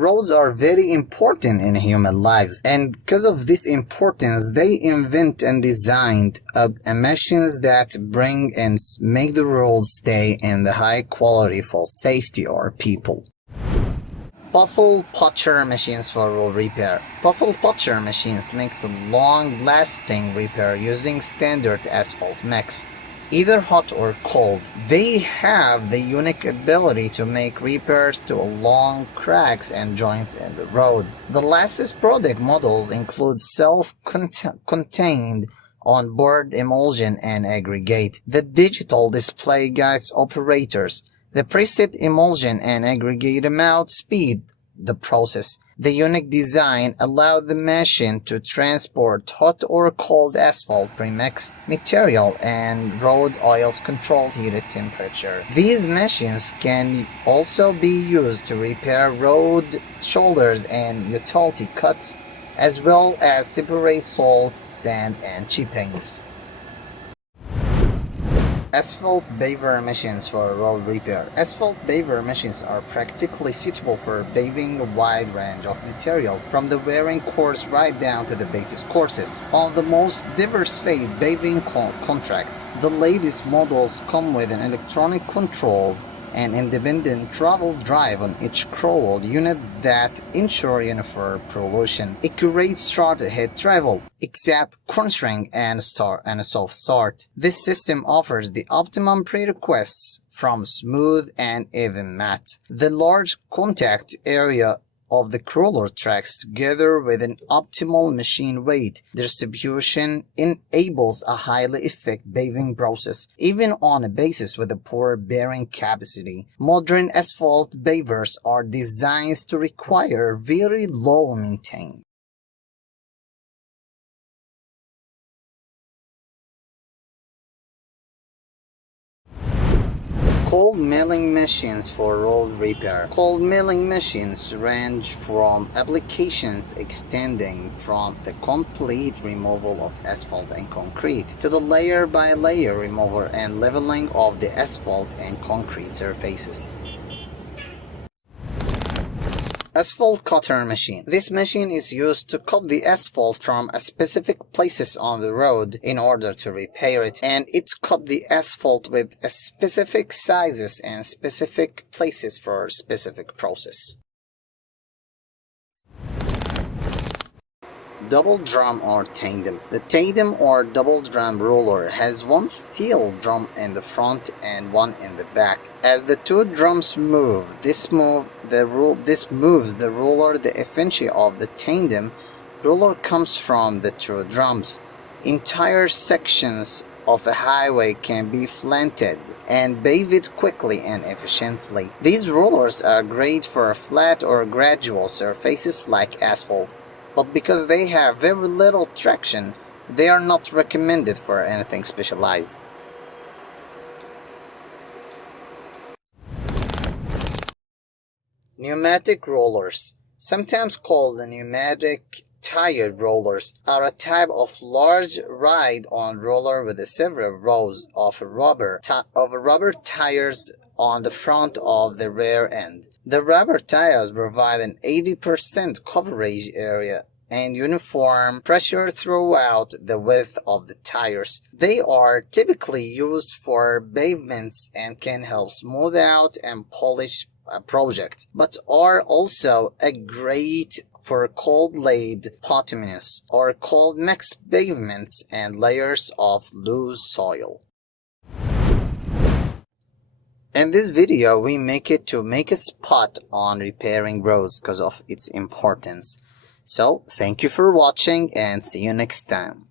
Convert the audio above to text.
Roads are very important in human lives, and because of this importance, they invent and designed machines that bring and make the roads stay in the high quality for safety or people. Buffle Potcher machines for road repair. Buffle Potcher machines makes a long-lasting repair using standard asphalt mix, either hot or cold. They have the unique ability to make repairs to long cracks and joints in the road. The latest product models include self-contained onboard emulsion and aggregate. The digital display guides operators. The preset emulsion and aggregate amount speed the process. The unique design allowed the machine to transport hot or cold asphalt premix material and road oils controlled heated temperature. These machines can also be used to repair road shoulders and utility cuts, as well as separate salt, sand, and chippings. Asphalt paver machines for road repair. Asphalt paver machines are practically suitable for paving a wide range of materials, from the wearing course right down to the basis courses, on the most diversified paving contracts. The latest models come with an electronic controlled and independent travel drive on each crawled unit that ensure uniform propulsion, accurate start-ahead travel, exact cornering, and a soft start. This system offers the optimum prerequisites from smooth and even matte. The large contact area of the crawler tracks, together with an optimal machine weight distribution, enables a highly effective paving process, even on a basis with a poor bearing capacity. Modern asphalt pavers are designed to require very low maintenance. Cold milling machines for road repair. Cold milling machines range from applications extending from the complete removal of asphalt and concrete to the layer-by-layer removal and leveling of the asphalt and concrete surfaces. Asphalt cutter machine. This machine is used to cut the asphalt from specific places on the road in order to repair it, and it cut the asphalt with specific sizes and specific places for a specific process. Double drum or tandem. The tandem or double drum roller has one steel drum in the front and one in the back. As the two drums move, this moves the roller. The efficiency of the tandem roller comes from the two drums. Entire sections of a highway can be flattened and paved quickly and efficiently. These rollers are great for flat or gradual surfaces like asphalt, but because they have very little traction, they are not recommended for anything specialized. Pneumatic rollers, sometimes called the pneumatic tire rollers, are a type of large ride-on roller with several rows of rubber tires on the front of the rear end. The rubber tires provide an 80% coverage area and uniform pressure throughout the width of the tires. They are typically used for pavements and can help smooth out and polish a project, but are also a great for cold laid bituminous or cold mixed pavements and layers of loose soil. In this video, we make a spot on repairing roads because of its importance. So, thank you for watching and see you next time.